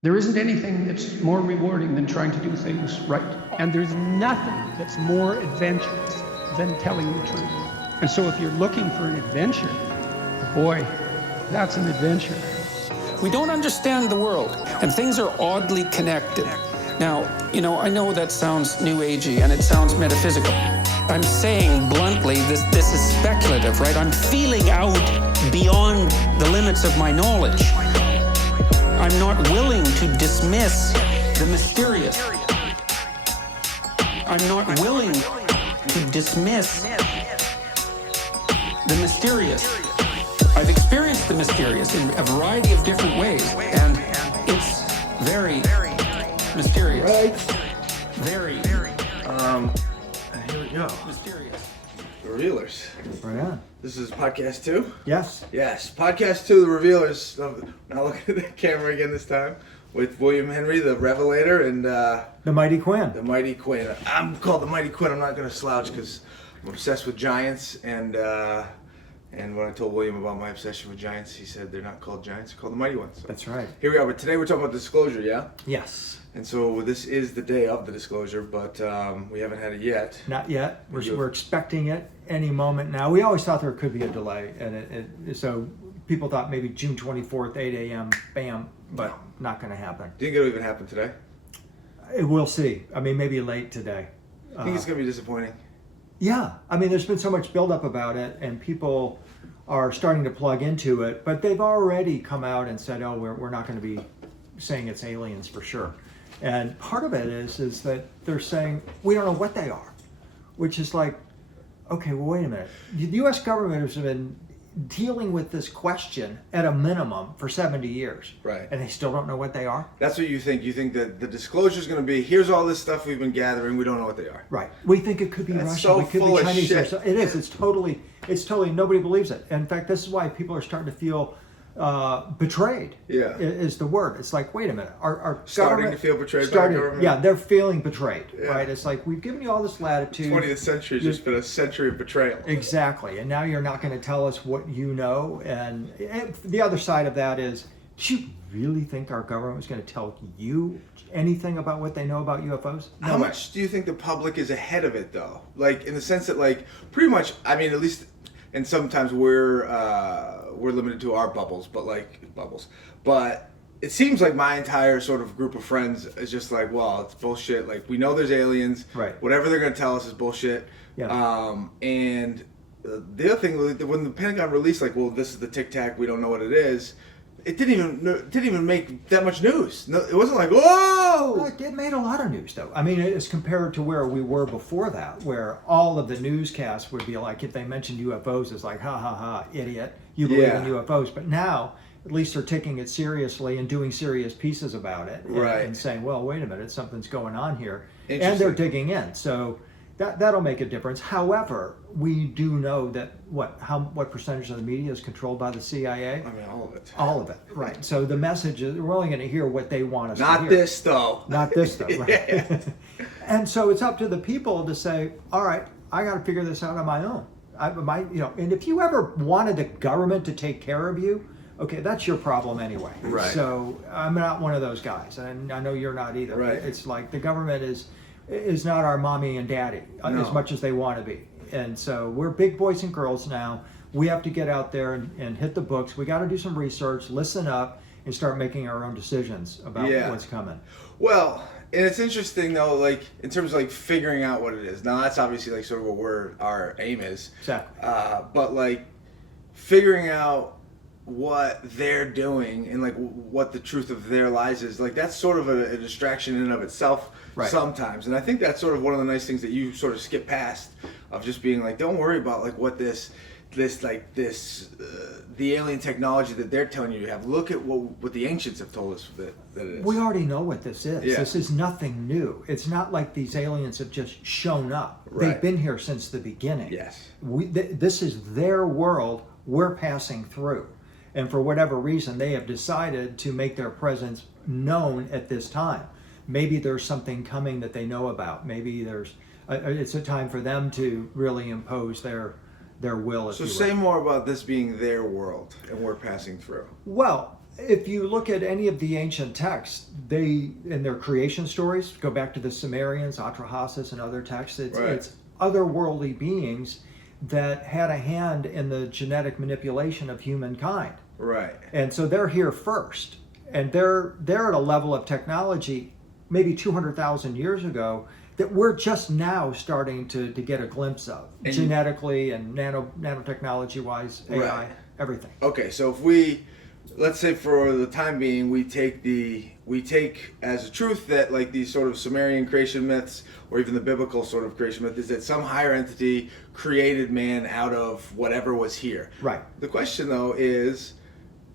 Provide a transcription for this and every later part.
There isn't anything that's more rewarding than trying to do things right. And there's nothing that's more adventurous than telling the truth. And so if you're looking for an adventure, boy, that's an adventure. We don't understand the world, and things are oddly connected. Now, I know that sounds new agey and it sounds metaphysical. I'm saying bluntly, this is speculative, right? I'm feeling out beyond the limits of my knowledge. I'm not willing to dismiss the mysterious. I'm not willing to dismiss the mysterious. I've experienced the mysterious in a variety of different ways, and it's very mysterious. Right. Very. Here we go. Mysterious. The Revealers. Right on. This is podcast 2? Yes. Yes, podcast 2, The Revealers. Now look at the camera again this time. With William Henry, the Revelator, and The Mighty Quinn. the Mighty Quinn. I'm called the Mighty Quinn. I'm not going to slouch because I'm obsessed with giants. And when I told William about my obsession with giants, he said they're not called giants, they're called the Mighty Ones. So That's right. here we are. But today we're talking about disclosure, yeah? Yes. And so this is the day of the disclosure, but we haven't had it yet. Not yet. We're expecting it any moment now. We always thought there could be a delay, and so people thought maybe June 24th, 8 a.m., bam, but not going to happen. Do you think it'll even happen today? We'll see. I mean, maybe late today. I think it's going to be disappointing. Yeah. I mean, there's been so much buildup about it, and people are starting to plug into it, but they've already come out and said, oh, we're not going to be saying it's aliens for sure. And part of it is that they're saying, we don't know what they are, which is like, okay, well, wait a minute. The U.S. government has been dealing with this question at a minimum for 70 years. Right. And they still don't know what they are? That's what you think. You think that the disclosure is going to be, here's all this stuff we've been gathering, we don't know what they are. Right. We think it could be That's Russian, so it could full be of Chinese. shit. It is. It's totally, nobody believes it. In fact, this is why people are starting to feel betrayed. Yeah. Is the word. It's like, wait a minute, our Starting government to feel betrayed by the government? Yeah, they're feeling betrayed, Yeah. right? It's like, we've given you all this latitude. 20th century has just been a century of betrayal. Exactly, and now you're not going to tell us what you know. And the other side of that is, do you really think our government was going to tell you anything about what they know about UFOs? No How way. much do you think the public is ahead of it, though? Like, in the sense that, like, pretty much, I mean, at least, and sometimes we're limited to our bubbles, but it seems like my entire sort of group of friends is just like, well, it's bullshit. Like, we know there's aliens. Right. Whatever they're going to tell us is bullshit. Yeah. And the other thing, when the Pentagon released, like, well, this is the Tic-Tac, we don't know what it is, it didn't even make that much news. No, it wasn't like, whoa! Well, it made a lot of news, though. I mean, as compared to where we were before that, where all of the newscasts would be like, if they mentioned UFOs, it's like, ha ha ha, idiot, you believe in UFOs. But now, at least they're taking it seriously and doing serious pieces about it, and saying, well, wait a minute, something's going on here, and they're digging in. So that'll make a difference. However, we do know that what percentage of the media is controlled by the CIA? I mean, all of it. All of it, right. So the message is, we're only going to hear what they want us to hear. Not this, though. Not this, though, right? And so it's up to the people to say, all right, I got to figure this out on my own. And if you ever wanted the government to take care of you, okay, that's your problem anyway. Right. So I'm not one of those guys, and I know you're not either. Right. It's like the government is not our mommy and daddy as much as they want to be. And so we're big boys and girls now. We have to get out there and hit the books. We got to do some research, listen up, and start making our own decisions about what's coming. Well, and it's interesting though, like in terms of like figuring out what it is. Now that's obviously like sort of what our aim is. Exactly. But like figuring out what they're doing and like what the truth of their lies is, like that's sort of a distraction in and of itself sometimes. And I think that's sort of one of the nice things that you sort of skip past, of just being like, don't worry about like what the alien technology that they're telling you have. Look at what the ancients have told us that it is. We already know what this is. Yeah. This is nothing new. It's not like these aliens have just shown up. Right. They've been here since the beginning. Yes. This is their world we're passing through. And for whatever reason, they have decided to make their presence known at this time. Maybe there's something coming that they know about. Maybe it's a time for them to really impose their will. So say more about this being their world and we're passing through. Well, if you look at any of the ancient texts, they, in their creation stories, go back to the Sumerians, Atrahasis, and other texts, it's otherworldly beings that had a hand in the genetic manipulation of humankind. Right. And so they're here first. And they're at a level of technology maybe 200,000 years ago that we're just now starting to get a glimpse of, and genetically and nanotechnology-wise, AI, everything. Okay, so if let's say for the time being, we take as a truth that like these sort of Sumerian creation myths, or even the biblical sort of creation myth, is that some higher entity created man out of whatever was here. Right. The question though is,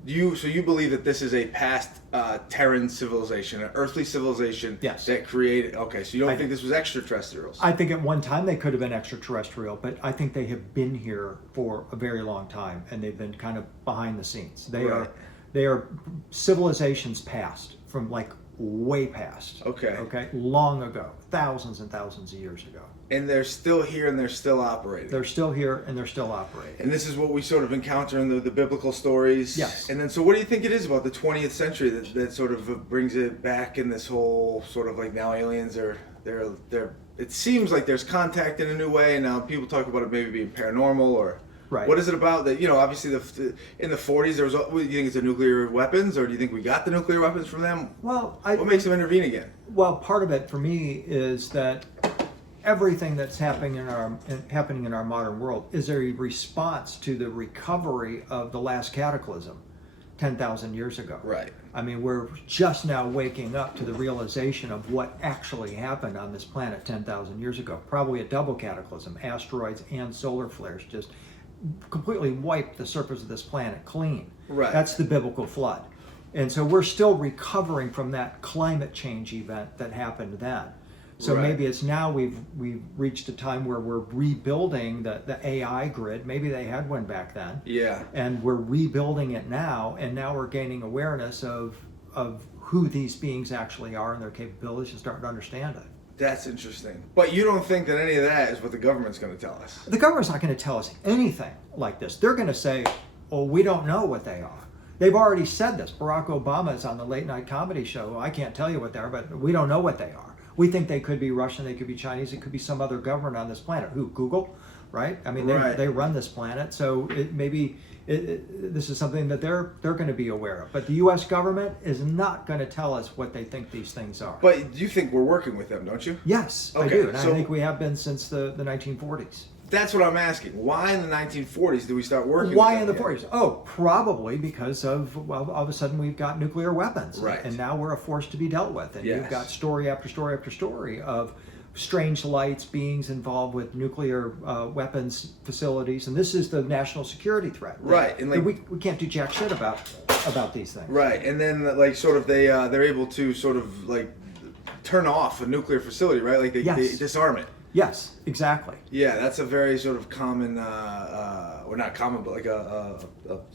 you believe that this is a past Terran civilization, an earthly civilization that created. Okay, so you don't think this was extraterrestrials? I think at one time they could have been extraterrestrial, but I think they have been here for a very long time, and they've been kind of behind the scenes. They are civilizations past, from like way past. Okay, long ago, thousands and thousands of years ago. And they're still here and they're still operating. They're still here and they're still operating. And this is what we sort of encounter in the biblical stories. Yes. And then, so what do you think it is about the 20th century that sort of brings it back in this whole sort of like now aliens are, they're it seems like there's contact in a new way, and now people talk about it maybe being paranormal, or what is it about that, obviously in the 40s there was, do you think it's the nuclear weapons, or do you think we got the nuclear weapons from them? Well, what makes them intervene again? Well, part of it for me is that everything that's happening in our modern world is a response to the recovery of the last cataclysm 10,000 years ago. Right. I mean, we're just now waking up to the realization of what actually happened on this planet 10,000 years ago. Probably a double cataclysm, asteroids and solar flares just completely wiped the surface of this planet clean. Right. That's the biblical flood. And so we're still recovering from that climate change event that happened then. So maybe it's now we've reached a time where we're rebuilding the AI grid. Maybe they had one back then. Yeah. And we're rebuilding it now, and now we're gaining awareness of who these beings actually are and their capabilities, and starting to understand it. That's interesting. But you don't think that any of that is what the government's going to tell us? The government's not going to tell us anything like this. They're going to say, "Oh, we don't know what they are." They've already said this. Barack Obama is on the late night comedy show. Well, I can't tell you what they are, but we don't know what they are. We think they could be Russian, they could be Chinese, it could be some other government on this planet. Who? Google, right? I mean, they run this planet, so this is something that they're going to be aware of. But the U.S. government is not going to tell us what they think these things are. But you think we're working with them, don't you? Yes, I do, and I think we have been since the 1940s. That's what I'm asking. Why in the 1940s did we start working Why with them in the 40s? Oh, probably because of, well, all of a sudden we've got nuclear weapons. Right. And now we're a force to be dealt with. And you've got story after story after story of strange lights, beings involved with nuclear weapons facilities. And this is the national security threat. Right. And like, we can't do jack shit about these things. Right. And then like sort of they're able to sort of like turn off a nuclear facility, right? Like they disarm it. Yes, exactly. Yeah, that's a very sort of common, or not common, but like a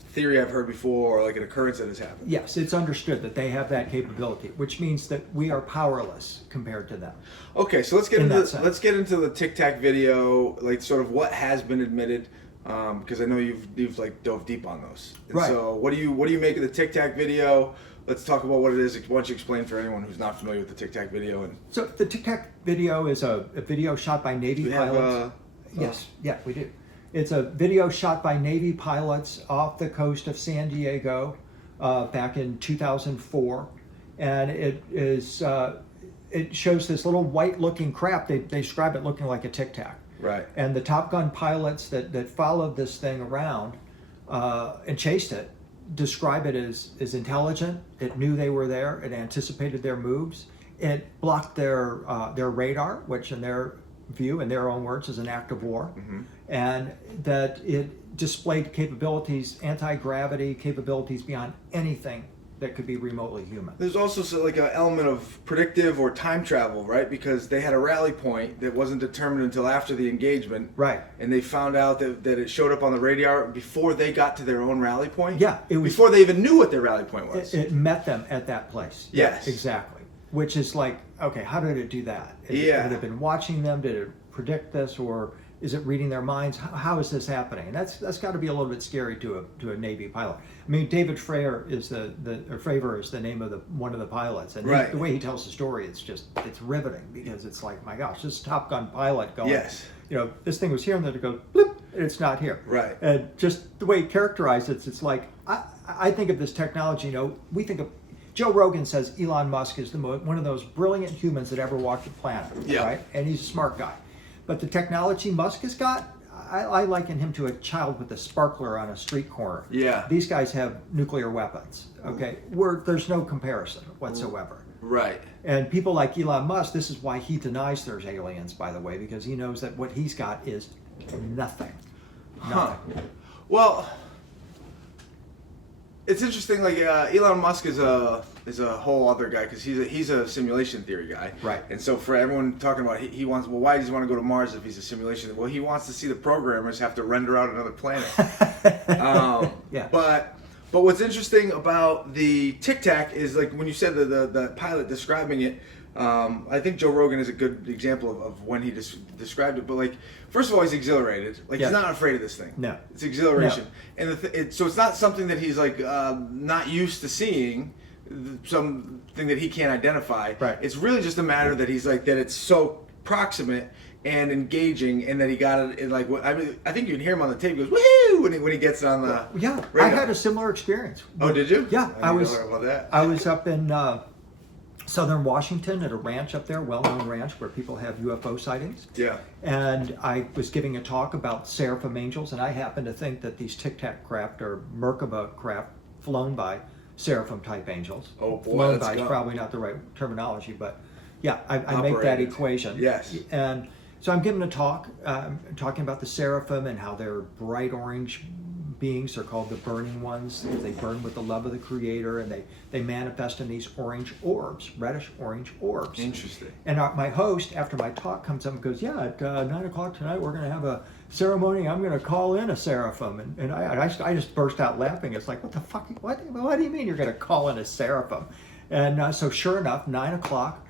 theory I've heard before, or like an occurrence that has happened. Yes, it's understood that they have that capability, which means that we are powerless compared to them. Okay, so let's get into the Tic-Tac video, like sort of what has been admitted, because I know you've like dove deep on those. And so what do you make of the Tic-Tac video? Let's talk about what it is. Why don't you explain for anyone who's not familiar with the Tic-Tac video? So the Tic-Tac video is a video shot by Navy pilots. Yes, we do. It's a video shot by Navy pilots off the coast of San Diego back in 2004, and it shows this little white-looking craft. They describe it looking like a Tic-Tac. Right. And the Top Gun pilots that followed this thing around and chased it describe it as intelligent. It knew they were there. It anticipated their moves. It blocked their radar, which in their view, in their own words, is an act of war. Mm-hmm. And that it displayed capabilities, anti-gravity capabilities beyond anything that could be remotely human. There's also like an element of predictive or time travel, right? Because they had a rally point that wasn't determined until after the engagement. Right. And they found out that it showed up on the radar before they got to their own rally point? Yeah. It was, before they even knew what their rally point was. It met them at that place. Yes. Exactly. Which is like, okay, how did it do that? Would it have been watching them? Did it predict this? Or Is it reading their minds? How is this happening? And that's got to be a little bit scary to a Navy pilot. I mean, David Fravor is Fravor is the name of one of the pilots, and right. the way he tells the story, it's riveting, because it's like, my gosh, this Top Gun pilot going, yes, this thing was here, and then it goes bloop, and it's not here. Right. And just the way he characterized it, it's like, I think of this technology. We think of, Joe Rogan says Elon Musk is one of those brilliant humans that ever walked the planet. Yeah. Right, and he's a smart guy. But the technology Musk has got, I liken him to a child with a sparkler on a street corner. Yeah. These guys have nuclear weapons, okay? There's no comparison whatsoever. Right. And people like Elon Musk, this is why he denies there's aliens, by the way, because he knows that what he's got is nothing. Huh. Well, it's interesting. Like Elon Musk is a whole other guy, because he's a simulation theory guy. Right. And so for everyone talking about he wants, well, why does he want to go to Mars if he's a simulation? Well, he wants to see the programmers have to render out another planet. Yeah. But what's interesting about the Tic-Tac is, like, when you said the pilot describing it. I think Joe Rogan is a good example of when he described it. But, like, first of all, he's exhilarated. Like, yes. He's not afraid of this thing. No. It's exhilaration. No. And so it's not something that he's, like, not used to seeing, something that he can't identify. Right. It's really just a matter that he's, like, that it's so proximate and engaging, and that he got it in, like, I mean, I think you can hear him on the tape. He goes, woohoo, when he gets on the Yeah, radar. I had a similar experience. Oh, did you? Yeah, I was up in southern Washington at a ranch up there, well-known ranch where people have UFO sightings. Yeah. And I was giving a talk about Seraphim angels, and I happen to think that these Tic-Tac craft are Merkaba craft flown by Seraphim type angels. Oh boy, flown let's by go. is probably not the right terminology, but yeah, I make that Operated. equation. Yes. And so I'm giving a talk, talking about the Seraphim and how they're bright orange beings. They're called the burning ones. They burn with the love of the Creator, and they manifest in these orange orbs, reddish orange orbs. Interesting. And my host, after my talk, comes up and goes, yeah, at 9 o'clock tonight, we're going to have a ceremony. I'm going to call in a Seraphim. And I just burst out laughing. It's like, what the fuck? What do you mean you're going to call in a Seraphim? And so sure enough, 9 o'clock,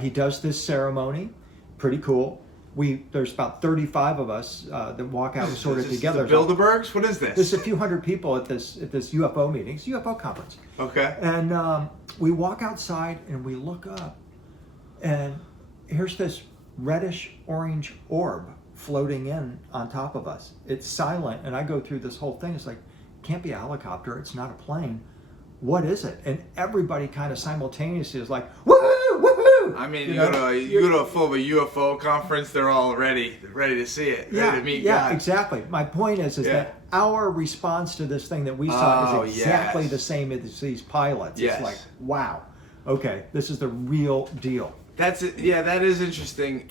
he does this ceremony. Pretty cool. There's about 35 of us that walk out sort of together. The Bilderbergs? What is this? There's a few hundred people at this UFO meeting. It's a UFO conference. Okay. And we walk outside and we look up, and here's this reddish orange orb floating in on top of us. It's silent, and I go through this whole thing. It's like, it can't be a helicopter. It's not a plane. What is it? And everybody kind of simultaneously is like, woohoo, woohoo! I mean, you go to a full of a UFO conference, they're all ready to see it, ready to meet God. Exactly. My point is that our response to this thing that we saw is exactly the same as these pilots. Yes. It's like, wow, okay, this is the real deal. That's it. Yeah, that is interesting.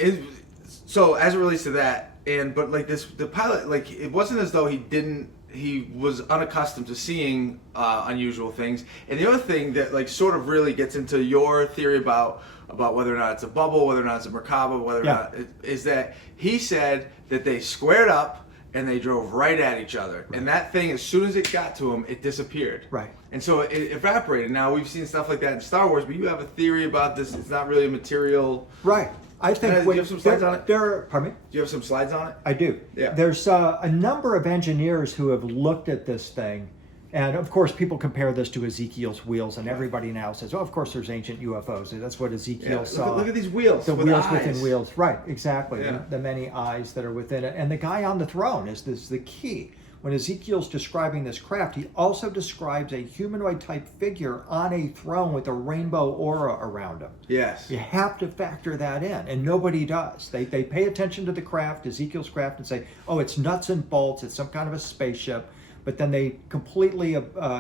So as it relates to that, but like the pilot, like, it wasn't as though he was unaccustomed to seeing unusual things. And the other thing that, like, sort of really gets into your theory about whether or not it's a bubble, whether or not it's a Merkaba, whether or not is that he said that they squared up and they drove right at each other. Right. And that thing, as soon as it got to him, it disappeared. Right. And so it evaporated. Now, we've seen stuff like that in Star Wars, but you have a theory about this. It's not really a material. Right. I think do you have some slides on it? Pardon me? Do you have some slides on it? I do. Yeah. There's a number of engineers who have looked at this thing, and of course people compare this to Ezekiel's wheels, and everybody now says, oh, of course there's ancient UFOs. That's what Ezekiel saw. Look at these wheels. The with wheels eyes. within wheels. Right, exactly. Yeah. The many eyes that are within it. And the guy on the throne is the key. When Ezekiel's describing this craft, he also describes a humanoid-type figure on a throne with a rainbow aura around him. Yes. You have to factor that in, and nobody does. They pay attention to the craft, Ezekiel's craft, and say, oh, it's nuts and bolts, it's some kind of a spaceship, but then they completely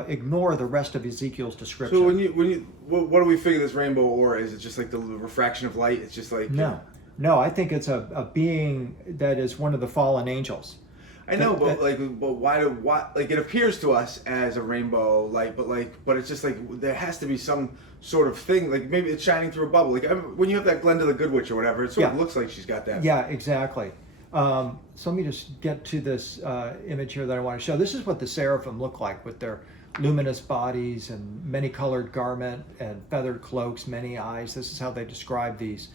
ignore the rest of Ezekiel's description. So what do we figure this rainbow aura is? It just like the refraction of light? It's just like... No, I think it's a being that is one of the fallen angels. I know, but why like, it appears to us as a rainbow light, but it's just like there has to be some sort of thing, like maybe it's shining through a bubble. Like when you have that Glenda the Good Witch or whatever, it sort of looks like she's got that. Yeah, exactly. So let me just get to this image here that I want to show. This is what the Seraphim look like with their luminous bodies and many colored garment and feathered cloaks, many eyes. This is how they describe these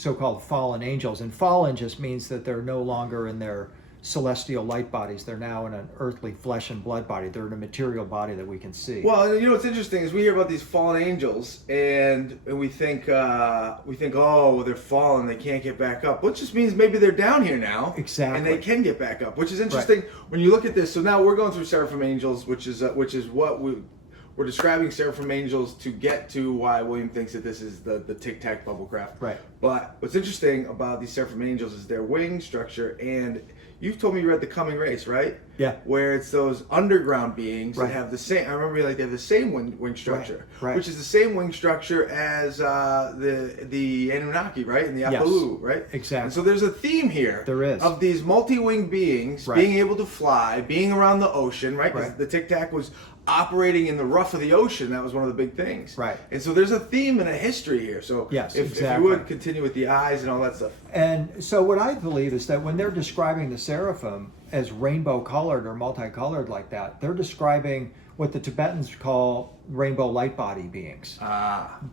so-called fallen angels. And fallen just means that they're no longer in their celestial light bodies. They're now in an earthly flesh and blood body. They're in a material body that we can see. Well, you know what's interesting is we hear about these fallen angels, and we think, oh, they're fallen, they can't get back up. Which just means maybe they're down here now, Exactly. and they can get back up. Which is interesting when you look at this. So now we're going through Seraphim angels, which is what we're describing Seraphim angels to get to why William thinks that this is the Tic-Tac bubble craft. Right. But what's interesting about these Seraphim angels is their wing structure, and you've told me you read The Coming Race, right? Yeah. Where it's those underground beings Right. that have the same. I remember they have the same wing structure, Right. which is the same wing structure as the Anunnaki, right? And the Yes. Apaloo, right? Exactly. And so there's a theme here. There is. Of these multi-winged beings Right. being able to fly, being around the ocean, right? Because Right. the Tic-Tac was operating in the rough of the ocean. That was one of the big things. Right. And so there's a theme and a history here. So Yes, if exactly. you would continue with the eyes and all that stuff. And so what I believe is that when they're describing the seraphim as rainbow colored or multicolored like that, they're describing what the Tibetans call rainbow light body beings.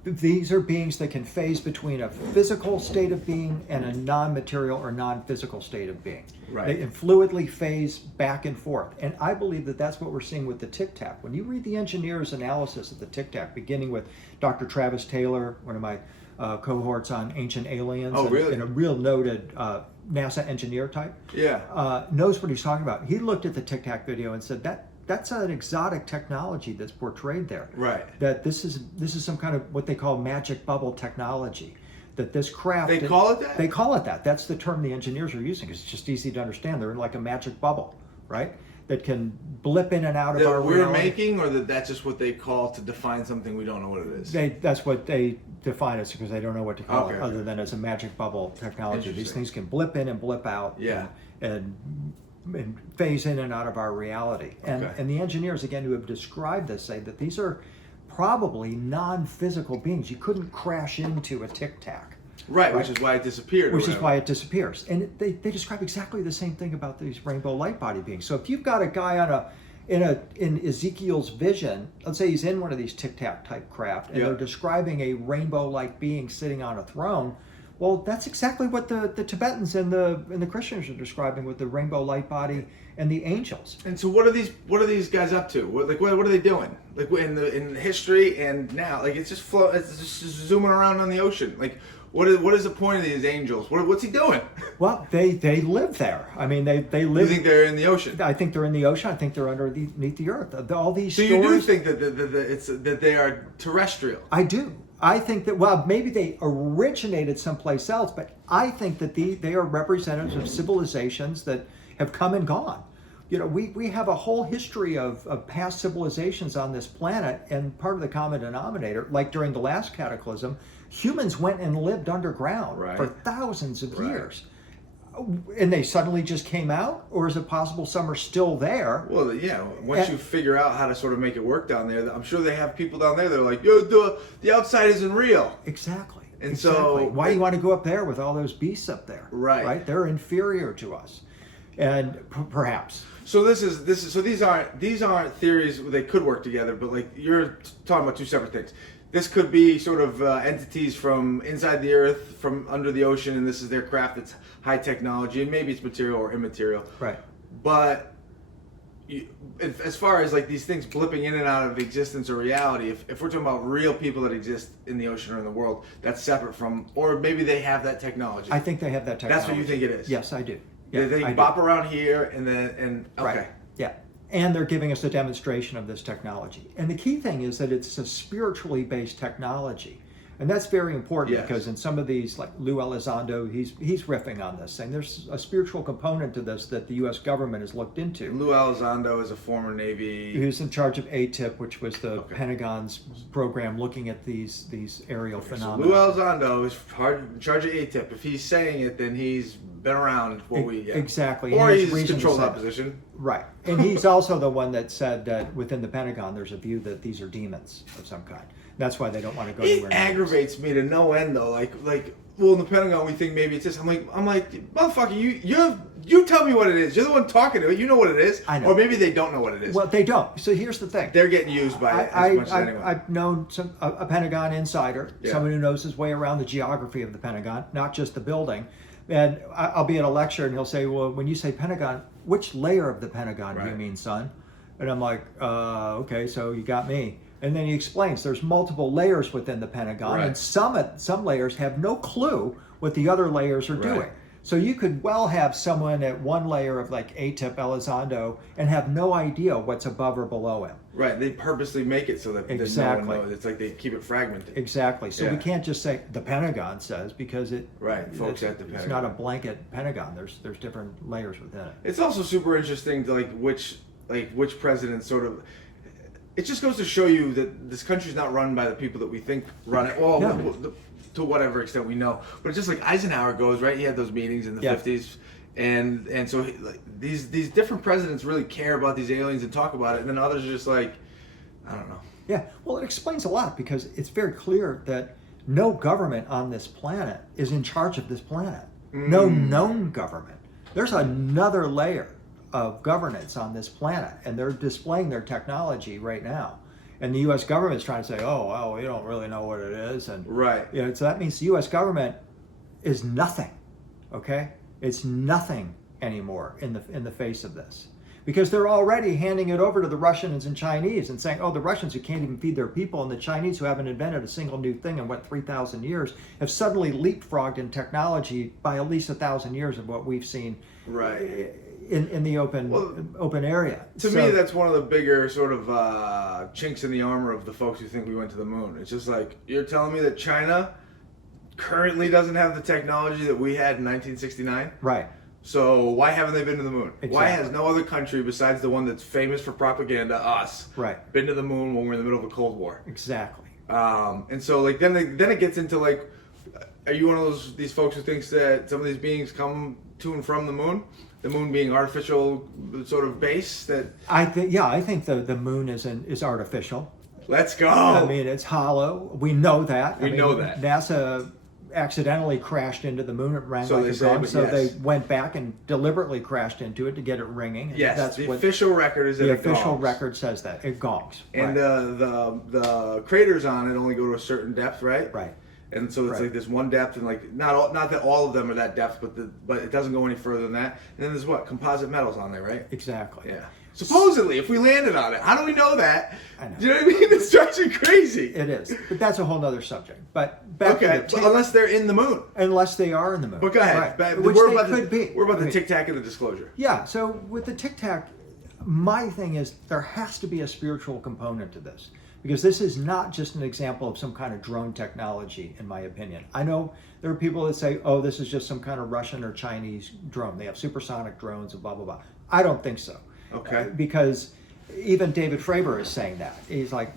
These are beings that can phase between a physical state of being and a non-material or non-physical state of being. Right. They can fluidly phase back and forth. And I believe that that's what we're seeing with the Tic-Tac. When you read the engineer's analysis of the Tic-Tac, beginning with Dr. Travis Taylor, one of my cohorts on ancient aliens, Oh, really? and a real noted NASA engineer type, Yeah. knows what he's talking about. He looked at the Tic-Tac video and said that's an exotic technology that's portrayed there. Right. That this is some kind of what they call magic bubble technology. That this craft They call it that? They call it that. That's the term the engineers are using. It's just easy to understand. They're in like a magic bubble, right? That can blip in and out of That our we're reality. making, or that's just what they call to define something we don't know what it is? That's what they define it because they don't know what to call it Okay, other okay. than it's a magic bubble technology. These Interesting. things can blip in and blip out. Yeah. And phase in and out of our reality. And Okay. and the engineers again who have described this say that these are probably non-physical beings. You couldn't crash into a Tic-Tac. Right, which is why it disappeared. Which is why it disappears. And they describe exactly the same thing about these rainbow light body beings. So if you've got a guy in Ezekiel's vision, let's say he's in one of these Tic-Tac type craft, and Yeah. they're describing a rainbow-like being sitting on a throne. Well, that's exactly what the Tibetans and the Christians are describing with the rainbow light body and the angels. And so, what are these guys up to? What are they doing? Like in history and now, like it's just it's just zooming around on the ocean. Like, what is the point of these angels? What's he doing? Well, they live there. I mean, they You live. think they're in the ocean? I think they're in the ocean. I think they're underneath the earth. All these So stories. you do think that they are terrestrial? I do. I think that, well, maybe they originated someplace else, but I think that they are representatives of civilizations that have come and gone. You know, we have a whole history of past civilizations on this planet, and part of the common denominator, like during the last cataclysm, humans went and lived underground Right. for thousands of Right. years. And they suddenly just came out? Or is it possible some are still there? Well, yeah. Once And- you figure out how to sort of make it work down there, I'm sure they have people down there that are like, yo, the outside isn't real. Exactly. And exactly. so- why do you want to go up there with all those beasts up there? Right. Right. They're inferior to us, and perhaps. So so these aren't theories. They could work together, but like you're talking about two separate things. This could be sort of entities from inside the earth, from under the ocean, and this is their craft that's high technology, and maybe it's material or immaterial. Right. But as far as like these things blipping in and out of existence or reality, if we're talking about real people that exist in the ocean or in the world, that's separate from, or maybe they have that technology. I think they have that technology. That's what you think it is? Yes, I do. They I do. bop around here and okay. Right. Yeah. And they're giving us a demonstration of this technology. And the key thing is that it's a spiritually based technology. And that's very important Yes. because in some of these, like Lou Elizondo, he's riffing on this, saying there's a spiritual component to this that the U.S. government has looked into. Lou Elizondo is a former Navy. Who's in charge of ATIP, which was the Pentagon's program looking at these aerial So phenomena. Lou Elizondo is in charge of ATIP. If he's saying it, then he's been around Exactly. Or And he's there's reason to controlled say that. opposition. Right. And he's also the one that said that within the Pentagon there's a view that these are demons of some kind. That's why they don't want to go It anywhere near this. aggravates me to no end, though. Like well, in the Pentagon, we think maybe it's this. I'm like, motherfucker, you tell me what it is. You're the one talking to it. You know what it is. I know. Or maybe they don't know what it is. Well, they don't. So here's the thing. They're getting used by it as much as anyone. I've known a Pentagon insider, Yeah. someone who knows his way around the geography of the Pentagon, not just the building. And I'll be at a lecture and he'll say, well, when you say Pentagon, which layer of the Pentagon do you Right. mean, son? And I'm like, okay, so you got me. And then he explains there's multiple layers within the Pentagon, Right. and some layers have no clue what the other layers are Right. doing. So you could well have someone at one layer of like ATIP Elizondo and have no idea what's above or below him. Right, they purposely make it so that Exactly. no one knows. It's like they keep it fragmented. Exactly. So we Yeah. can't just say the Pentagon says, because Right, folks at the it's Pentagon. not a blanket Pentagon. There's different layers within it. It's also super interesting to which president sort of. It just goes to show you that this country's not run by the people that we think run it. Well, No. to whatever extent we know, but it's just like Eisenhower goes, right. He had those meetings in the Yeah. 50s, and so these different presidents really care about these aliens and talk about it, and then others are just like, I don't know. Yeah. Well, it explains a lot because it's very clear that no government on this planet is in charge of this planet. No known government. There's another layer of governance on this planet, and they're displaying their technology right now. And the U.S. government is trying to say, "Oh, well, we don't really know what it is," and Right. so that means the U.S. government is nothing. Okay, it's nothing anymore in the face of this, because they're already handing it over to the Russians and Chinese and saying, "Oh, the Russians who can't even feed their people, and the Chinese who haven't invented a single new thing in 3,000 years have suddenly leapfrogged in technology by at least 1,000 years of what we've seen." Right. In the open area. To me, that's one of the bigger sort of chinks in the armor of the folks who think we went to the moon. It's just like, you're telling me that China currently doesn't have the technology that we had in 1969? Right. So why haven't they been to the moon? Exactly. Why has no other country besides the one that's famous for propaganda, us, Right. been to the moon when we're in the middle of a Cold War? Exactly. And so then it gets into are you one of these folks who thinks that some of these beings come to and from the moon? The moon being artificial sort of base that. I think the moon is artificial. Let's go. I mean, it's hollow. We know that. We know that. NASA accidentally crashed into the moon. It rang So like they a say, gong. but so yes. they went back and deliberately crashed into it to get it ringing. And Yes, that's the what official record is that the it official gongs. record says that it gongs. And right. the craters on it only go to a certain depth, right? Right. And so it's Right. like this one depth, and not that all of them are that depth, but it doesn't go any further than that. And then there's composite metals on there, right? Exactly. Yeah. Supposedly, if we landed on it, how do we know that? I know. Do you know what I mean? It's drives you crazy. It is, but that's a whole other subject. But back Okay, to the unless they're in the moon. unless they are in the moon. But go ahead. Right. But Which we're they about could be. We're about I the mean, Tic-Tac and the disclosure. Yeah, so with the Tic-Tac, my thing is there has to be a spiritual component to this, because this is not just an example of some kind of drone technology, in my opinion. I know there are people that say, oh, this is just some kind of Russian or Chinese drone. They have supersonic drones and blah, blah, blah. I don't think so. Okay. Because even David Fravor is saying that. He's like,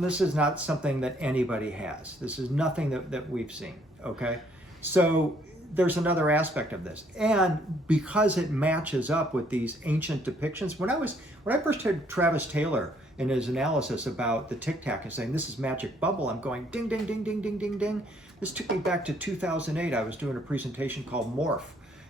this is not something that anybody has. This is nothing that we've seen, okay? So there's another aspect of this. And because it matches up with these ancient depictions, when I first heard Travis Taylor in his analysis about the Tic-Tac and saying, this is magic bubble, I'm going ding, ding, ding, ding, ding, ding, ding. This took me back to 2008. I was doing a presentation called Morph.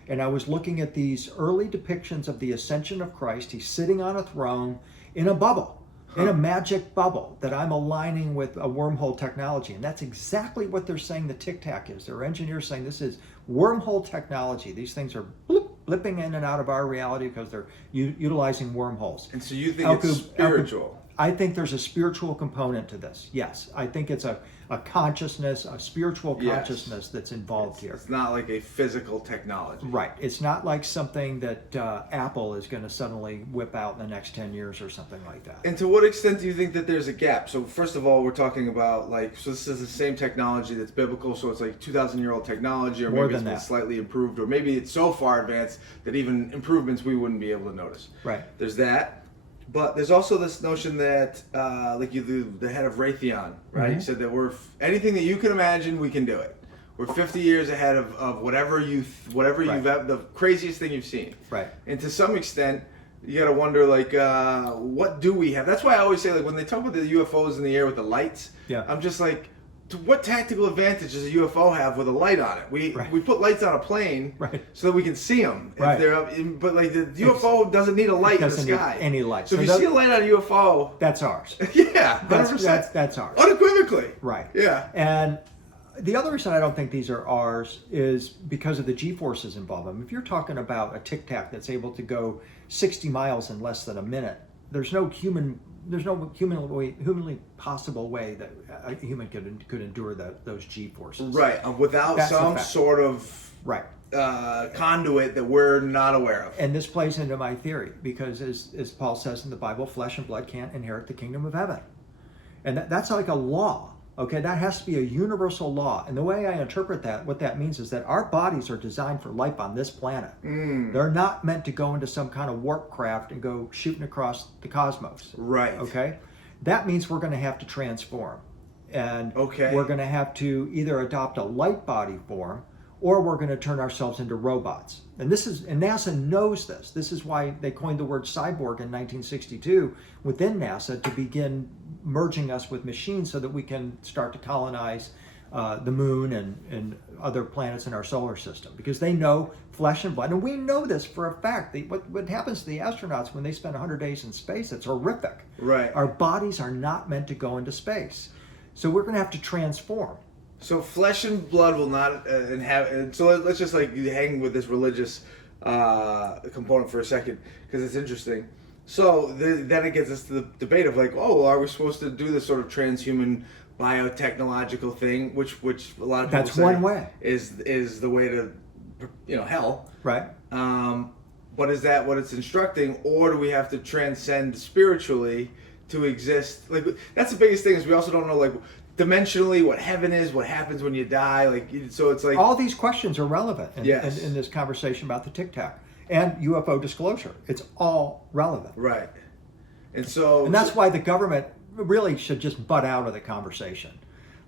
And I was looking at these early depictions of the ascension of Christ. He's sitting on a throne in a bubble, in a magic bubble that I'm aligning with a wormhole technology. And that's exactly what they're saying the Tic-Tac is. Their engineers saying this is wormhole technology. These things are blipping in and out of our reality because they're utilizing wormholes. And so you think it's spiritual? I think there's a spiritual component to this. Yes, I think it's a consciousness, a spiritual consciousness that's involved here. It's not like a physical technology. Right. It's not like something that Apple is going to suddenly whip out in the next 10 years or something like that. And to what extent do you think that there's a gap? So first of all, we're talking about so this is the same technology that's biblical, so it's like 2,000-year-old technology, or More maybe it's than been that. slightly improved, or maybe it's so far advanced that even improvements we wouldn't be able to notice. Right. There's that. But there's also this notion that, the head of Raytheon, right? Mhm. He said that anything that you can imagine, we can do it. We're 50 years ahead of whatever Right. the craziest thing you've seen. Right. And to some extent, you got to wonder, what do we have? That's why I always say, when they talk about the UFOs in the air with the lights, Yeah. I'm just like, what tactical advantage does a UFO have with a light on it? We put lights on a plane so that we can see them. If they're up, but like the UFO doesn't need a light in the sky. Need any light. So if you see a light on a UFO, that's ours. Yeah, 100%. That's ours. Unequivocally. Right. Yeah. And the other reason I don't think these are ours is because of the G-forces involved. I mean, if you're talking about a Tic-Tac that's able to go 60 miles in less than a minute, there's no humanly possible way that a human could endure those G-forces. Right, without some sort of conduit that we're not aware of. And this plays into my theory because, as Paul says in the Bible, flesh and blood can't inherit the kingdom of heaven. And that's like a law. Okay, that has to be a universal law. And the way I interpret that, what that means is that our bodies are designed for life on this planet. They're not meant to go into some kind of warp craft and go shooting across the cosmos. Right. Okay? That means we're going to have to transform. And we're going to have to either adopt a light body form or we're going to turn ourselves into robots. And NASA knows this. This is why they coined the word cyborg in 1962 within NASA to begin merging us with machines so that we can start to colonize the moon and other planets in our solar system, because they know flesh and blood. And we know this for a fact. What happens to the astronauts when they spend 100 days in space, it's horrific. Right. Our bodies are not meant to go into space. So we're going to have to transform. So flesh and blood will not inhabit. So let's just like hang with this religious component for a second, because it's interesting. So then it gets us to the debate of like, oh, are we supposed to do this sort of transhuman biotechnological thing, which a lot of people That's say one way. is the way to, hell. Right. But is that what it's instructing, or do we have to transcend spiritually to exist? Like, that's the biggest thing, is we also don't know, like, dimensionally what heaven is, what happens when you die. Like, so it's like all these questions are relevant in this conversation about the Tic-Tac and UFO disclosure. It's all relevant. Right. And that's why the government really should just butt out of the conversation,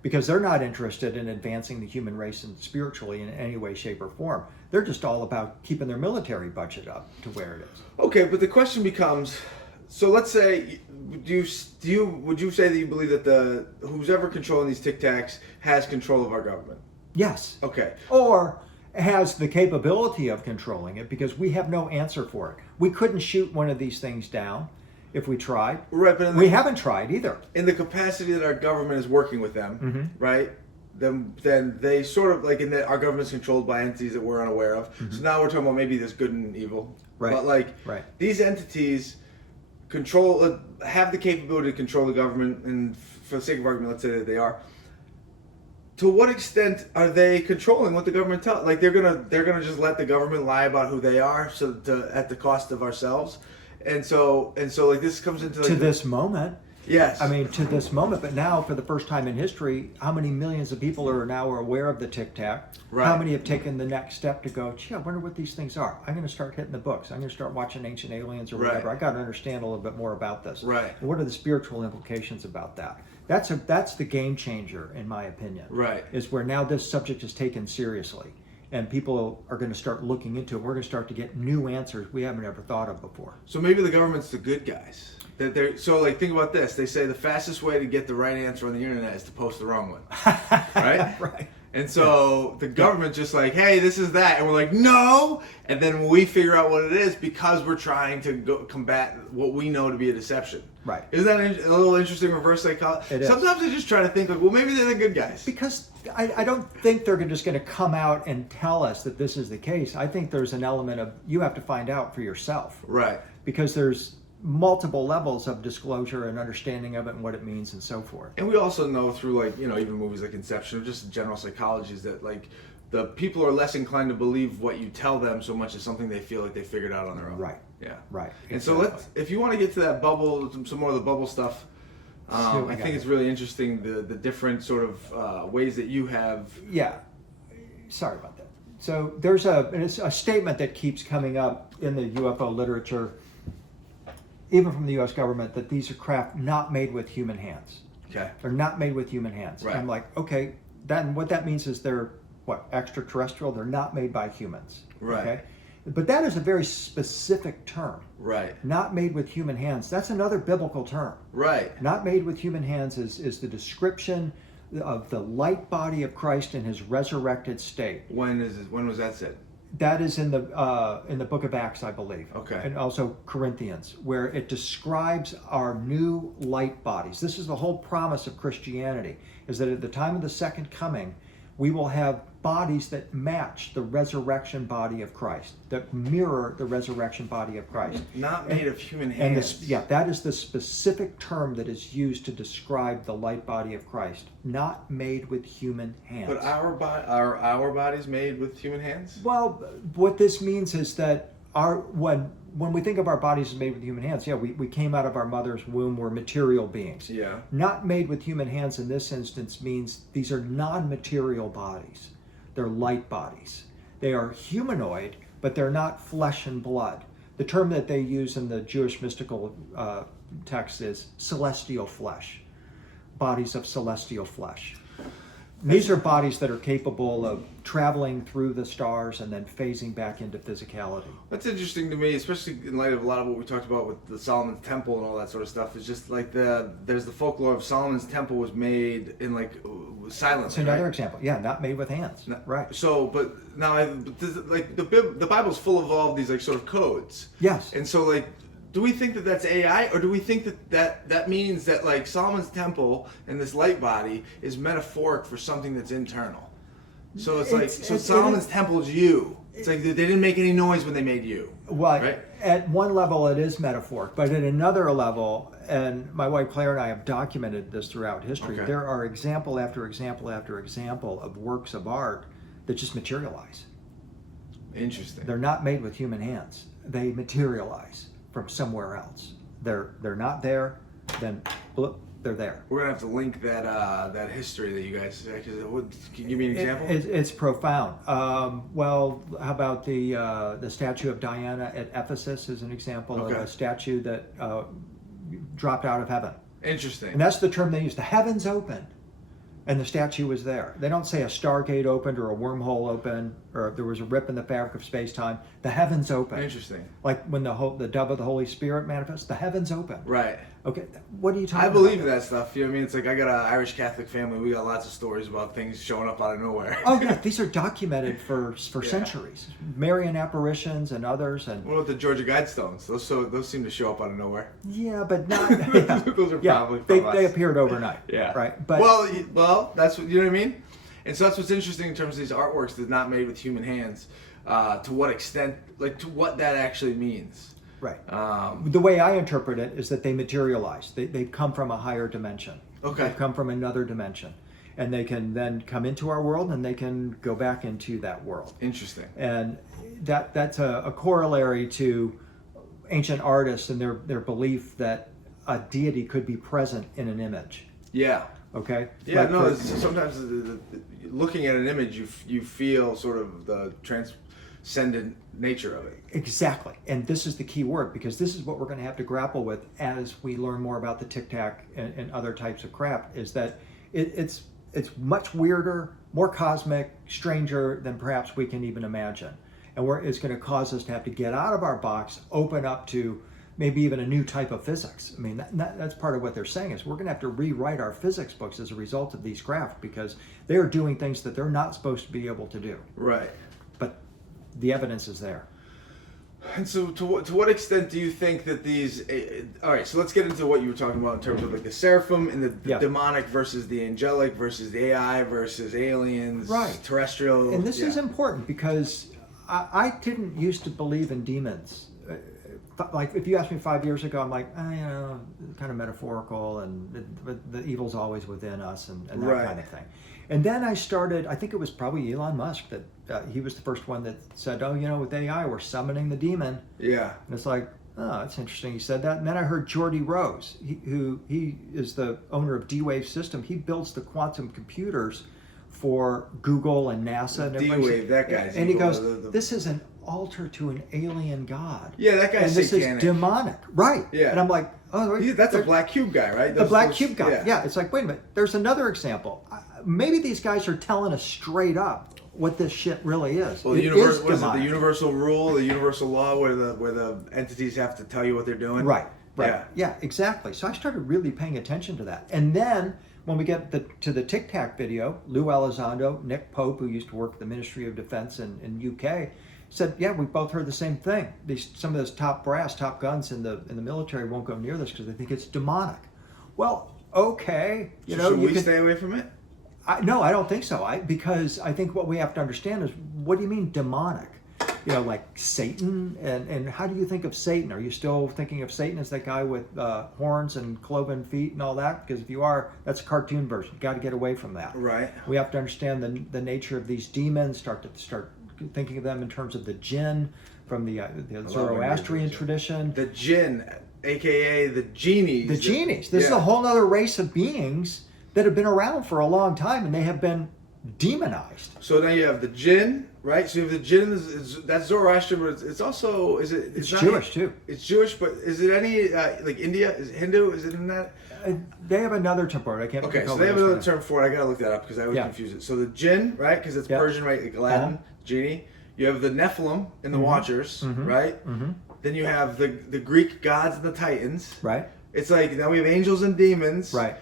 because they're not interested in advancing the human race and spiritually in any way, shape, or form. They're just all about keeping their military budget up to where it is. Okay, but the question becomes, so let's say, would you say that you believe that who's ever controlling these Tic-Tacs has control of our government? Yes. Okay. Or has the capability of controlling it, because we have no answer for it. We couldn't shoot one of these things down if we tried. Right, but we haven't tried either. In the capacity that our government is working with them, right? Then they sort of, like, in that our government is controlled by entities that we're unaware of. So now we're talking about maybe there's good and evil. Right. But like these entities have the capability to control the government, and for the sake of argument, let's say that they are. To what extent are they controlling what the government tells? Like, they're gonna just let the government lie about who they are, at the cost of ourselves, and so like this comes into, like, to this moment. Yes. I mean, to this moment, but now for the first time in history, how many millions of people are now aware of the Tic-Tac? Right. How many have taken the next step to go, gee, I wonder what these things are. I'm going to start hitting the books. I'm going to start watching Ancient Aliens or whatever. I got to understand a little bit more about this. Right. And what are the spiritual implications about that? That's the game changer, in my opinion. Right. Is where now this subject is taken seriously, and people are going to start looking into it. We're going to start to get new answers we haven't ever thought of before. So maybe the government's the good guys. So like, think about this. They say the fastest way to get the right answer on the internet is to post the wrong one. Right? Right. And so the government just like, hey, this is that. And we're like, no. And then we figure out what it is because we're trying to combat what we know to be a deception. Right. Isn't that a little interesting reverse psychology? It is. Sometimes I just try to think, like, well, maybe they're the good guys. Because I don't think they're just going to come out and tell us that this is the case. I think there's an element of you have to find out for yourself. Right. Because there's multiple levels of disclosure and understanding of it and what it means and so forth. And we also know through, like, even movies like Inception or just general psychology is that, like, the people are less inclined to believe what you tell them so much as something they feel like they figured out on their own. Right. Yeah. Right. And so if you want to get to that bubble, some more of the bubble stuff, I think it's really interesting the different sort of ways that you have. Yeah. Sorry about that. So there's a statement that keeps coming up in the UFO literature, even from the U.S. government, that these are craft not made with human hands. Okay. They're not made with human hands. Right. I'm like, okay, then what that means is they're, extraterrestrial? They're not made by humans. Right. Okay? But that is a very specific term. Right. Not made with human hands. That's another biblical term. Right. Not made with human hands is the description of the light body of Christ in his resurrected state. When was that said? That is in the book of Acts, I believe. Okay. And also Corinthians, where it describes our new light bodies. This is the whole promise of Christianity, is that at the time of the second coming, we will have bodies that match the resurrection body of Christ, that mirror the resurrection body of Christ. Not made of human And hands. that is the specific term that is used to describe the light body of Christ, not made with human hands. But are our bodies made with human hands? Well, what this means is that when we think of our bodies as made with human hands, we came out of our mother's womb, we're material beings. Yeah. Not made with human hands in this instance means these are non-material bodies. They're light bodies. They are humanoid, but they're not flesh and blood. The term that they use in the Jewish mystical text is celestial flesh, bodies of celestial flesh. These are bodies that are capable of traveling through the stars and then phasing back into physicality. That's interesting to me, especially in light of a lot of what we talked about with the Solomon's Temple and all that sort of stuff. It's just like there's the folklore of Solomon's Temple was made in like silence. It's another example. Yeah, not made with hands. Right. So, but now, like the Bible's full of all of these like sort of codes. Yes. And so, like, do we think that that's AI, or do we think that means that like Solomon's Temple and this light body is metaphoric for something that's internal? So Solomon's Temple is you. It's like they didn't make any noise when they made you. Well, right? At one level it is metaphoric, but at another level, and my wife Claire and I have documented this throughout history, Okay. there are example after example after example of works of art that just materialize. Interesting. They're not made with human hands. They materialize from somewhere else. They're not there, then bloop, they're there. We're gonna have to link that history that you guys. Can you give me an example? It's profound. Well, how about the statue of Diana at Ephesus is an example of a statue that dropped out of heaven. Interesting. And that's the term they use. The heavens opened, and the statue was there. They don't say a stargate opened or a wormhole opened or there was a rip in the fabric of space-time. The heavens opened. Interesting. Like when the dove of the Holy Spirit manifests, the heavens opened. Right. Okay, what are you talking I about? believe that stuff. You know what I mean? It's like I got an Irish Catholic family. We got lots of stories about things showing up out of nowhere. Oh yeah, these are documented for centuries. Marian apparitions and others, and What about the Georgia Guidestones? Those seem to show up out of nowhere. yeah, but not. Yeah. Those are Yeah, probably they from us. they appeared overnight. Yeah. Right. But well, that's what you know what I mean. And so that's what's interesting in terms of these artworks that are not made with human hands. To what extent, like to what that actually means. right. The way I interpret it is that they materialize. They come from a higher dimension. Okay. They come from another dimension, and they can then come into our world, and they can go back into that world. Interesting. And that's a corollary to ancient artists and their belief that a deity could be present in an image. Yeah. Okay. Yeah. Like No. for- Sometimes looking at an image, you feel sort of the transcendent nature of it. Exactly. And this is the key word, because this is what we're going to have to grapple with as we learn more about the Tic-Tac and other types of craft, is that it's much weirder, more cosmic, stranger than perhaps we can even imagine. And it's going to cause us to have to get out of our box, open up to maybe even a new type of physics. I mean, that's part of what they're saying, is we're going to have to rewrite our physics books as a result of these craft, because they're doing things that they're not supposed to be able to do. Right. But the evidence is there. And so, to what extent do you think that these? All right, so let's get into what you were talking about in terms of like the seraphim and the demonic versus the angelic versus the AI versus aliens, Right. terrestrial. And this is important, because I didn't used to believe in demons. Like if you asked me 5 years ago, I'm like, kind of metaphorical, and the evil's always within us, and that Right. kind of thing. And then I started, I think it was probably Elon Musk that he was the first one that said, with AI, we're summoning the demon. Yeah. And it's like, oh, that's interesting he said that. And then I heard Geordie Rose, he is the owner of D-Wave System. He builds the quantum computers for Google and NASA and everybody. D-Wave, that guy's And he evil. goes, this is an altar to an alien god. Yeah, that guy's and this satanic. is demonic. Right. Yeah. And I'm like, oh, That's a black cube guy, right? the black cube guy. Yeah. It's like, wait a minute. There's another example. Maybe these guys are telling us straight up what this shit really is. Well, what is it? The universal rule, the universal law, where the entities have to tell you what they're doing. Right. Yeah. Yeah, exactly. So I started really paying attention to that. And then when we get to the Tic-Tac video, Lou Elizondo, Nick Pope, who used to work at the Ministry of Defense in UK, said, yeah, we both heard the same thing. Some of those top brass, top guns in the military won't go near this because they think it's demonic. Well, okay. Should we stay away from it? No, I don't think so. Because I think what we have to understand is, what do you mean demonic? Like Satan, and how do you think of Satan? Are you still thinking of Satan as that guy with horns and cloven feet and all that? Because if you are, that's a cartoon version. You got to get away from that. Right. We have to understand the nature of these demons. Start thinking of them in terms of the Jinn from the Zoroastrian tradition. The Jinn, aka the genies. The genies. This is a whole other race of beings that have been around for a long time, and they have been demonized. So now you have the Jinn, right? So you have the Jinn, that's Zoroastrian, but it's also, it's not Jewish too. It's Jewish, but is it any, like India? Is it Hindu? Is it in that? They have another term for it. I can't Okay, so they have another term for it. I gotta look that up because I always confuse it. So the Jinn, right? Because it's Persian, right? Like Latin, genie. You have the Nephilim and the Watchers, right? Mm-hmm. Then you have the Greek gods and the Titans. Right. It's like, now we have angels and demons. Right.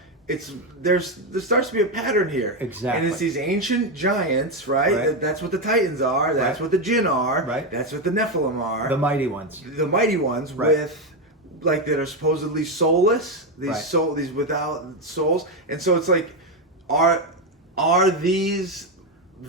There starts to be a pattern here. Exactly. And it's these ancient giants, right? That's what the Titans are. That's what the Jinn are. Right. That's what the Nephilim are. The mighty ones. The mighty ones with, like, that are supposedly soulless. These without souls. And so it's like, are these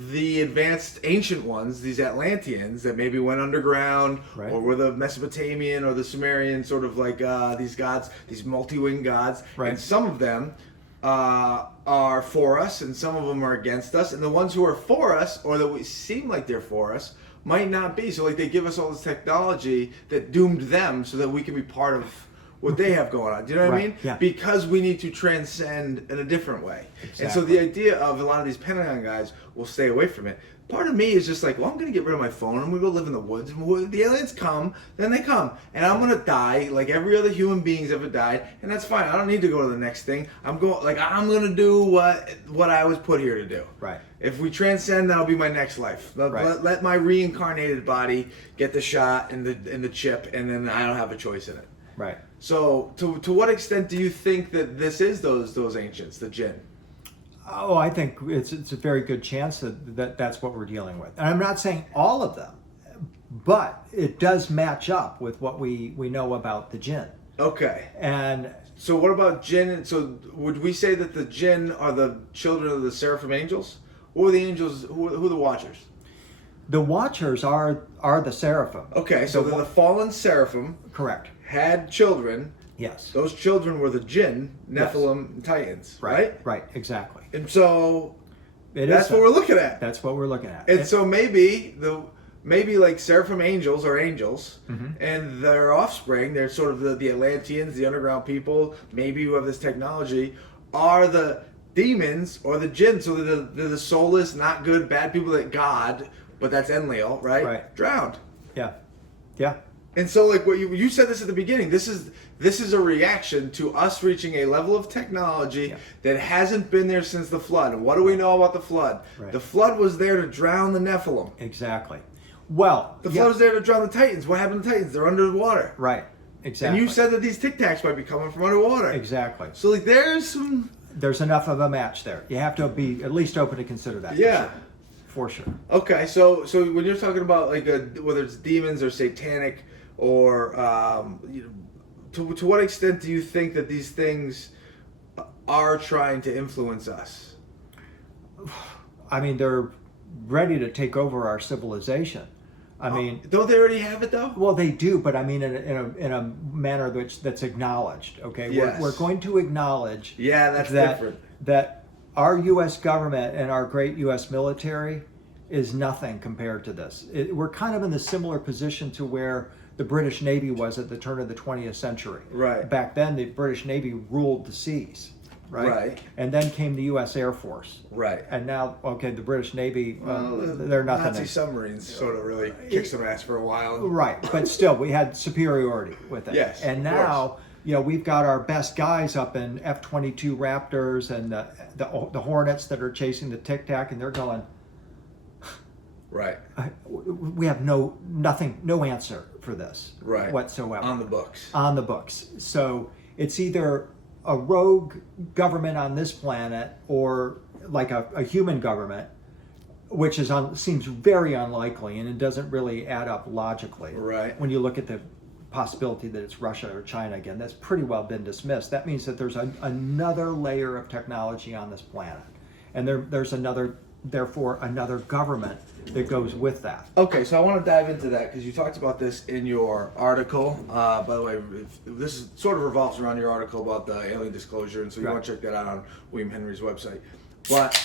the advanced ancient ones, these Atlanteans that maybe went underground, or were the Mesopotamian or the Sumerian sort of like these gods, these multi-winged gods, and some of them are for us and some of them are against us, and the ones who are for us, or that we seem like they're for us, might not be. So like they give us all this technology that doomed them so that we can be part of what they have going on. Do you know what I mean? Yeah. Because we need to transcend in a different way. Exactly. And so the idea of a lot of these Pentagon guys will stay away from it. Part of me is just like, well, I'm going to get rid of my phone. I'm going to go live in the woods. And when the aliens come, then they come. And I'm going to die like every other human being's ever died. And that's fine. I don't need to go to the next thing. I'm going to do what I was put here to do. Right. If we transcend, that'll be my next life. Let my reincarnated body get the shot and the chip, and then I don't have a choice in it. Right. So, to what extent do you think that this is those ancients, the Jinn? Oh, I think it's a very good chance that's what we're dealing with. And I'm not saying all of them, but it does match up with what we know about the Jinn. Okay. And so what about Jinn? So would we say that the Jinn are the children of the Seraphim angels? Or the angels, who are the Watchers? The Watchers are the Seraphim. Okay, so they're the fallen Seraphim. Correct. Had children. Yes. Those children were the Jinn, Nephilim, and Titans, right? Right, exactly. And so that's what so. we're looking at. That's what we're looking at. And so maybe like Seraphim angels are angels, and their offspring, they're sort of the Atlanteans, the underground people, maybe who have this technology, are the demons or the Jinn. So they're the soulless, not good, bad people that God, but that's Enlil, right? Right. Drowned. Yeah. Yeah. And so, like what you said this at the beginning, this is a reaction to us reaching a level of technology that hasn't been there since the flood. And what do we know about the flood? Right. The flood was there to drown the Nephilim. Exactly. Well, The flood was there to drown the Titans. What happened to the Titans? They're under the water. Right. Exactly. And you said that these Tic-Tacs might be coming from underwater. Exactly. So like there's enough of a match there. You have to be at least open to consider that. Yeah. For sure. Okay, so when you're talking about like whether it's demons or satanic or to what extent do you think that these things are trying to influence us? I mean, they're ready to take over our civilization. I mean, don't they already have it though? well, they do, but I mean, in a manner that's acknowledged. Okay, Yes. we're going to acknowledge. Yeah, that's that different. that our U.S. government and our great U.S. military is nothing compared to this. We're kind of in the similar position to where the British Navy was at the turn of the 20th century. Right. Back then, the British Navy ruled the seas. Right. Right. And then came the U.S. Air Force. Right. And now, okay, the British Navy, they're nothing. Nazi submarines sort of really kicked some ass for a while. Right, but still, we had superiority with it. Yes, and of now, course. we've got our best guys up in F-22 Raptors and the Hornets that are chasing the Tic-Tac, and they're going, Right. we have no answer for this Right. whatsoever. On the books. On the books. So it's either a rogue government on this planet or like a human government, which seems very unlikely, and it doesn't really add up logically. Right. When you look at the possibility that it's Russia or China again, that's pretty well been dismissed. That means that there's another layer of technology on this planet, and there's therefore another government that goes with that. Okay, so I want to dive into that because you talked about this in your article. By the way, this sort of revolves around your article about the alien disclosure, and so you want to check that out on William Henry's website. But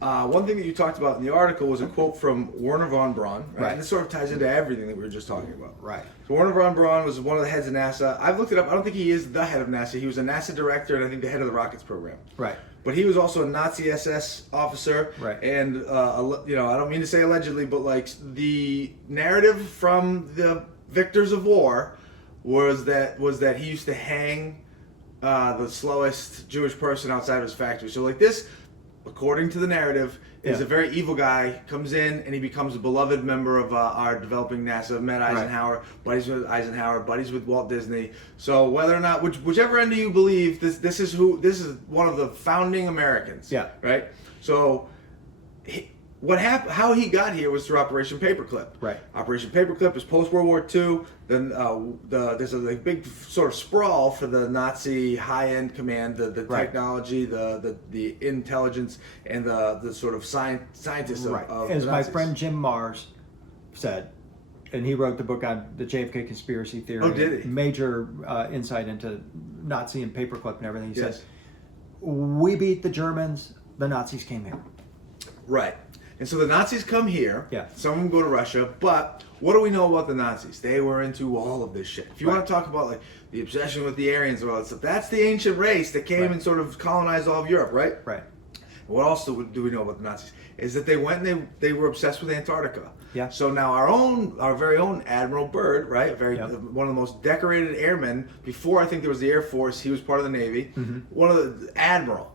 one thing that you talked about in the article was a quote from Wernher von Braun, right? And this sort of ties into everything that we were just talking about. Right. So Wernher von Braun was one of the heads of NASA. I've looked it up. I don't think he is the head of NASA. He was a NASA director and I think the head of the rockets program. Right. But he was also a Nazi SS officer. Right. And, you know, I don't mean to say allegedly, but like the narrative from the victors of war was that he used to hang the slowest Jewish person outside of his factory. So like this, according to the narrative, is a very evil guy, comes in and he becomes a beloved member of our developing NASA, met Eisenhower, buddies with Eisenhower, buddies with Walt Disney. So whether or not, whichever end do you believe, this is one of the founding Americans. Yeah. Right? So how he got here was through Operation Paperclip. Right. Operation Paperclip is post-World War II. Then there's a big sort of sprawl for the Nazi high-end command, the technology, the intelligence, and the sort of scientists of As the my Nazis. friend Jim Mars said, and he wrote the book on the JFK conspiracy theory. Oh, did he? Major insight into Nazi and Paperclip and everything. He said, we beat the Germans, the Nazis came here. Right. And so the Nazis come here. Yeah. Some of them go to Russia. But what do we know about the Nazis? They were into all of this shit. If you want to talk about like the obsession with the Aryans and all that stuff, that's the ancient race that came and sort of colonized all of Europe, right? Right. What else do we know about the Nazis? Is that they went and they were obsessed with Antarctica. Yeah. So now our very own Admiral Byrd, right? One of the most decorated airmen. Before I think there was the Air Force, he was part of the Navy. Mm-hmm. One of the Admiral.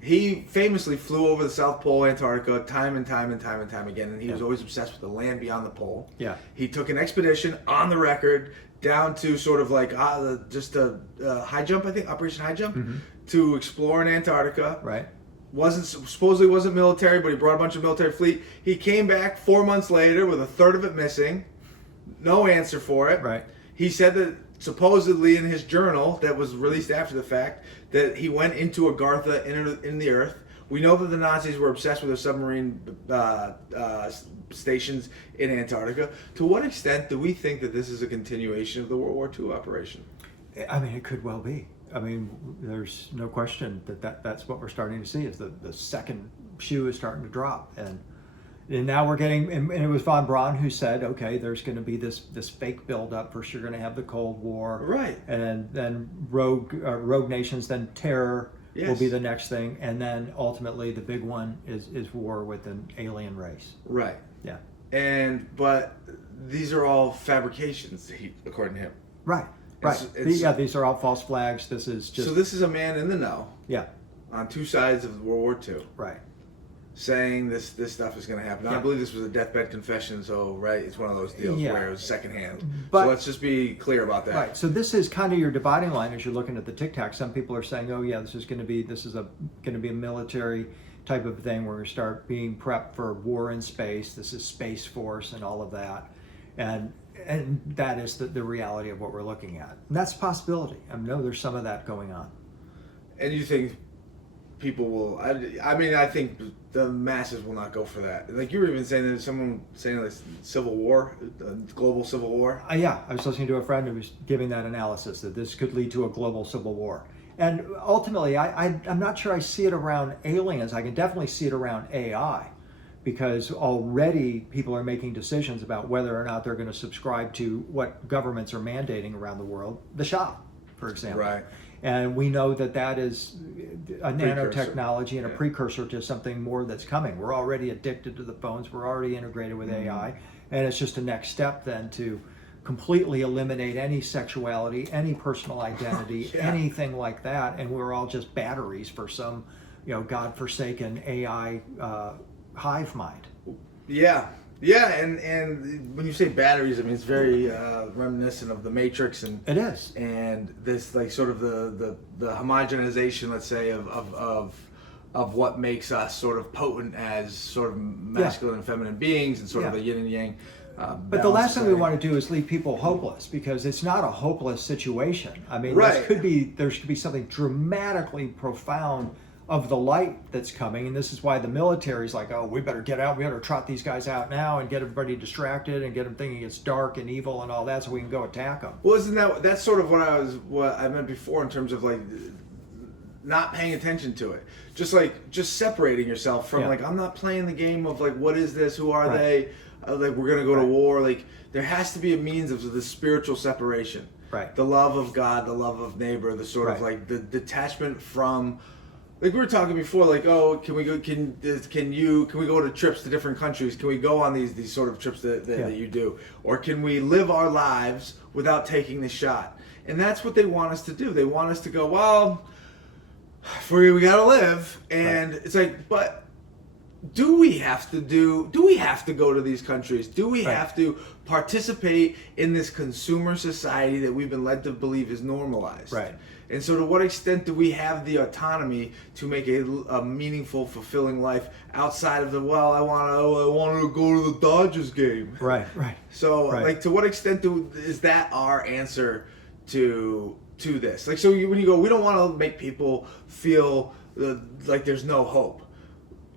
He famously flew over the South Pole, Antarctica, time and time again, and he was always obsessed with the land beyond the pole. Yeah. He took an expedition on the record down to sort of like just a high jump, I think, Operation High Jump, to explore in Antarctica. Right. Supposedly wasn't military, but he brought a bunch of military fleet. He came back 4 months later with a third of it missing. No answer for it. Right. He said that supposedly in his journal that was released after the fact that he went into Agartha in the earth. We know that the Nazis were obsessed with their submarine stations in Antarctica. To what extent do we think that this is a continuation of the World War II operation? I mean, it could well be. I mean, there's no question that's what we're starting to see is the second shoe is starting to drop. And now we're getting, and it was von Braun who said, okay, there's going to be this fake buildup. First, you're going to have the Cold War, right? And then rogue nations, then terror will be the next thing, and then ultimately the big one is war with an alien race. Right. Yeah. But these are all fabrications, according to him. Right. Right. These are all false flags. This is just. So this is a man in the know. Yeah. On two sides of World War II. Right. Saying this stuff is going to happen. I believe this was a deathbed confession, so it's one of those deals where it was secondhand. So let's just be clear about that. Right. So this is kind of your dividing line as you're looking at the Tic-Tac. Some people are saying, "Oh yeah, this is going to be a military type of thing where we start being prepped for war in space. This is Space Force and all of that," and that is the reality of what we're looking at. And that's a possibility. I know there's some of that going on. And you think people will? I think the masses will not go for that. Like you were even saying that someone saying like civil war, global civil war. Yeah, I was listening to a friend who was giving that analysis that this could lead to a global civil war. And ultimately, I'm not sure I see it around aliens. I can definitely see it around AI, because already people are making decisions about whether or not they're going to subscribe to what governments are mandating around the world. The Shah, for example. Right. And we know that is a nanotechnology and a precursor to something more that's coming. We're already addicted to the phones. We're already integrated with AI. And it's just a next step then to completely eliminate any sexuality, any personal identity, anything like that. And we're all just batteries for some, godforsaken AI hive mind. Yeah. Yeah, and when you say batteries, I mean, it's very reminiscent of the Matrix, and It is. and this like sort of the homogenization, let's say, of what makes us sort of potent as sort of masculine and feminine beings, and sort of a yin and yang. But the last thing we want to do is leave people hopeless, because it's not a hopeless situation. I mean, Right. there should be something dramatically profound of the light that's coming, and this is why the military's like, oh, we better get out, we better trot these guys out now and get everybody distracted and get them thinking it's dark and evil and all that, so we can go attack them. Well, isn't that's sort of what I meant before in terms of like not paying attention to it, just separating yourself from like, I'm not playing the game of like, what is this, who are they, like we're gonna go to war. Like there has to be a means of the spiritual separation, Right. the love of God, the love of neighbor, the sort of like the detachment from, like we were talking before, like, oh, can we go to trips to different countries? Can we go on these sort of trips that you do? Or can we live our lives without taking the shot? And that's what they want us to do. They want us to go, well, we gotta live. And it's like, but do we have to go to these countries? Do we have to participate in this consumer society that we've been led to believe is normalized? Right. And so to what extent do we have the autonomy to make a meaningful, fulfilling life outside of the, well, I want to go to the Dodgers game. Right. So like, to what extent is that our answer to this? Like, so when you go, we don't want to make people feel like there's no hope.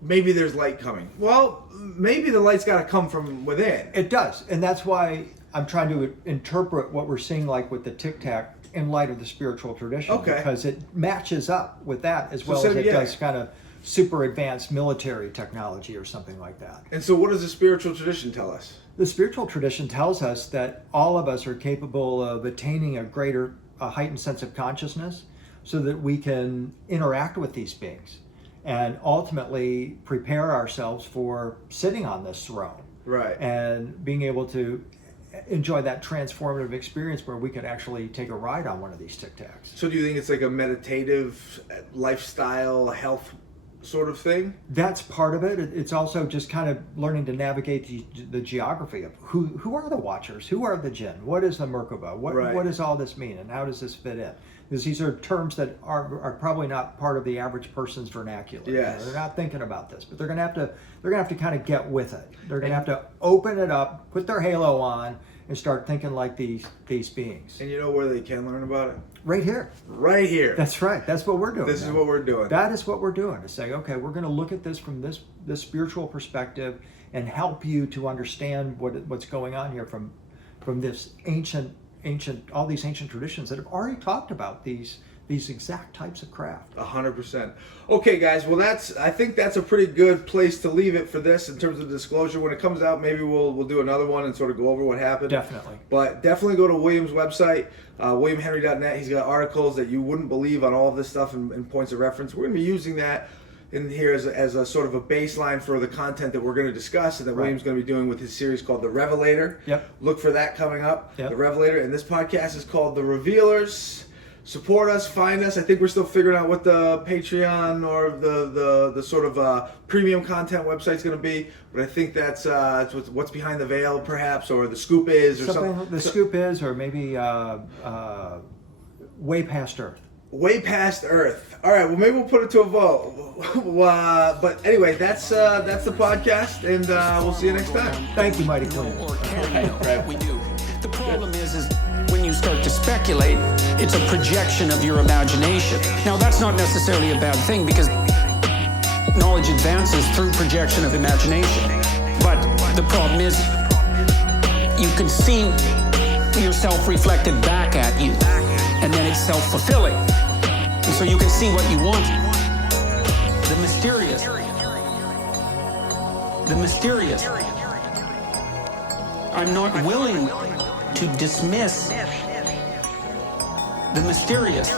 Maybe there's light coming. Well, maybe the light's got to come from within. It does, and that's why I'm trying to interpret what we're seeing, like with the Tic-Tac, in light of the spiritual tradition, because it matches up with that as well as it does kind of super advanced military technology or something like that. And so what does the spiritual tradition tell us? The spiritual tradition tells us that all of us are capable of attaining a heightened sense of consciousness so that we can interact with these beings and ultimately prepare ourselves for sitting on this throne. Right. And being able to enjoy that transformative experience where we could actually take a ride on one of these Tic-Tacs. So do you think it's like a meditative lifestyle, health sort of thing? That's part of it. It's also just kind of learning to navigate the geography of who are the Watchers, who are the Jinn, what is the Merkaba, what does all this mean, and how does this fit in? Because these are terms that are probably not part of the average person's vernacular. Yes. They're not thinking about this, but they're gonna have to kind of get with it. They're gonna have to open it up, put their halo on, and start thinking like these beings. And you know where they can learn about it? Right here. Right here. That's right. That's what we're doing. This is what we're doing. That is what we're doing. To say, okay, we're going to look at this from this spiritual perspective and help you to understand what's going on here from this ancient all these ancient traditions that have already talked about these exact types of craft. 100%. Okay, guys. Well, I think that's a pretty good place to leave it for this in terms of disclosure. When it comes out, maybe we'll do another one and sort of go over what happened. Definitely. But definitely go to William's website, WilliamHenry.net. He's got articles that you wouldn't believe on all of this stuff and points of reference. We're going to be using that in here as a sort of a baseline for the content that we're going to discuss and that William's going to be doing with his series called The Revelator. Yep. Look for that coming up. Yep. The Revelator. And this podcast is called The Revealers. Support us, find us. I think we're still figuring out what the Patreon or the sort of premium content website's going to be, but I think that's what's behind the veil, perhaps, or the scoop is, or something. The scoop is, or maybe way past Earth. Way past Earth. All right. Well, maybe we'll put it to a vote. But anyway, that's the podcast, and we'll see you next time. Thank you, Mighty Quinn. Or can we know what we do? The problem is when you start to speculate, it's a projection of your imagination. Now, that's not necessarily a bad thing because knowledge advances through projection of imagination. But the problem is you can see yourself reflected back at you, and then it's self-fulfilling. And so you can see what you want. The mysterious. The mysterious. I'm not willing to dismiss the mysterious.